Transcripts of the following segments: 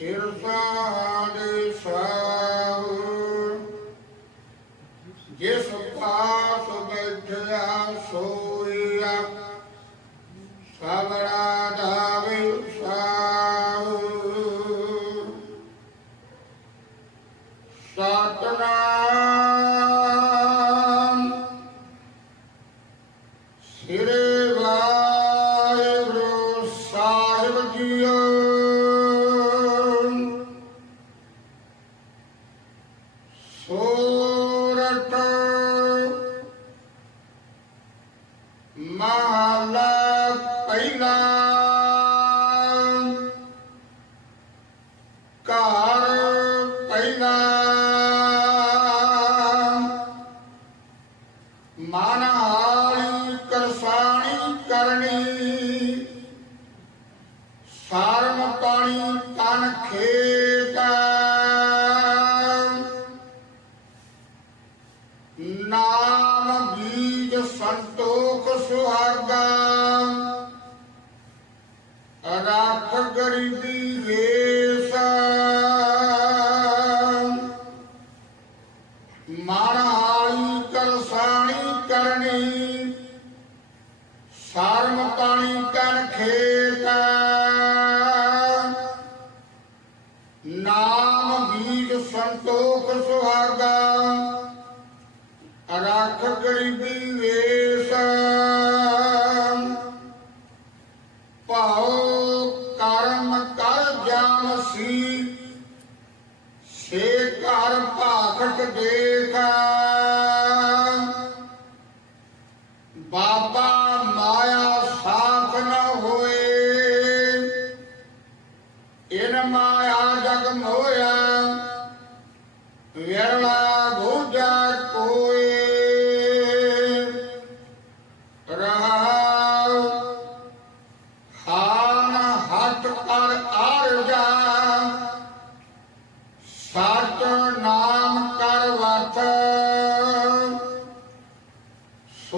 ਸਿਰ ਸਾਦੇ ਜਿਸ ਪਾਸ ਬੈਠਿਆ ਸੋਈਆ ਸਬੜਾ ਦਾਵੇ ਸਾਉ ਸਤਨਾਮ ਸ੍ਰੀ ਵਾਹਿਗੁਰੂ ਸਾਹਿਬ ਜੀਓ। ਮਨ ਹਾਲੀ ਕਰਸਾਣੀ ਕਰਨੀ। ਸਾਰਮ ਪਾਣੀ ਤਨ ਖੇਤ। ਨਾਮ ਬੀਜ ਸੰਤੋਖ ਸੁਹਾਗਾ। ਰੱਖ ਗਰੀਬੀ ਵੇਸ। ਮਨ ਹਾਲੀ ਕਰਸਾਣੀ ਕਰਨੀ। ਸਰਮ ਪਾਣੀ ਕਨ ਖੇਤ। ਨਾਮ ਬੀਜ ਸੰਤੋਖ ਸੁਹਾਗਾ। ਰੱਖ ਗਰੀਬੀ ਵੇਸ। ਭਾਉ ਕਰਮ ਕਰ ਜਾਮ ਸੀ ਸੇ ਘਰ ਭਾਖਟ ਦੇਖ ਬਾਬਾ ਮਾਇਆ ਸਾਥ ਨਾ ਹੋਏ। ਇਨ ਮਾਇਆ ਜਗ ਮੋਇਆ। ਵਿਰਲਾ ਬੂਝਾ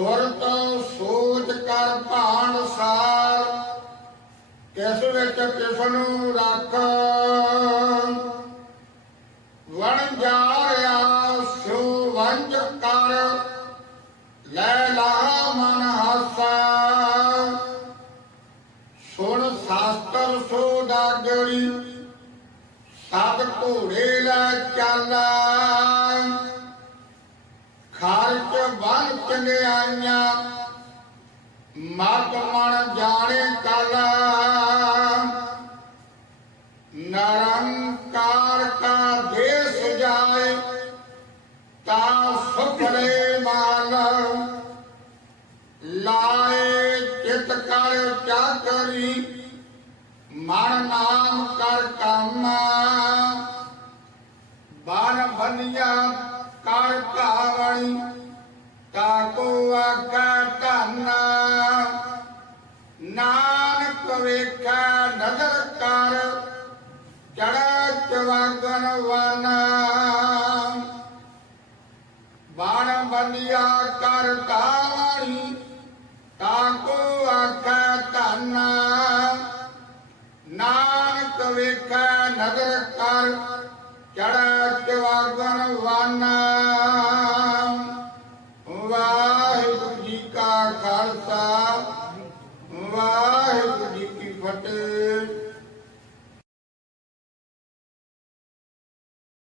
ਸੁਰਤ ਸੋਚ ਕਰ ਭਾਣ ਸਾਰ, ਕਿਸ ਵਿੱਚ ਕਿਸ ਨੂੰ ਰੱਖ? ਵਣ ਜਾਰਿਆ ਸੋ ਵੰਜ ਕਰ, ਲੈ ਲਾ ਮਨ ਹਾਸਾ। ਸੁਣ ਸ਼ਾਸਤਰ ਸੋ ਦਾਗੜੀ ਸਭ ਘੋੜੇ ਲੈ ਚੱਲ। ਚੰਗਿਆਈਆਂ ਮਤ ਮਨ ਜਾਣੇ ਕਲ ਨਰੰਕਾਰ ਕਾ ਦੇਸ ਜਾਏ, ਤਾ ਸੁਖਲੇ ਮਾਲ ਲਾਏ ਚਿਤ ਕਰ ਚਾਕਰੀ, ਮਨ ਨਾਮ ਕਰ ਕੰਮ। ਚਵਾਗਨ ਵਨ। ਬਾਣ ਬੰਨਿਆ ਕਰ ਕਾਵਣੀ ਕਾਕੋ ਆਕਾ ਧੰਨ। ਨਾਨਕ ਵੇਖੈ ਨਦਰ ਕਰ ਚੜਾ ਚਵਾਗਨ ਵਨ। ਵਾਹਿਗੁਰੂ ਜੀ ਕਾ ਖਾਲਸਾ, ਵਾਹਿਗੁਰੂ ਜੀ ਕੀ ਫਤਿਹ।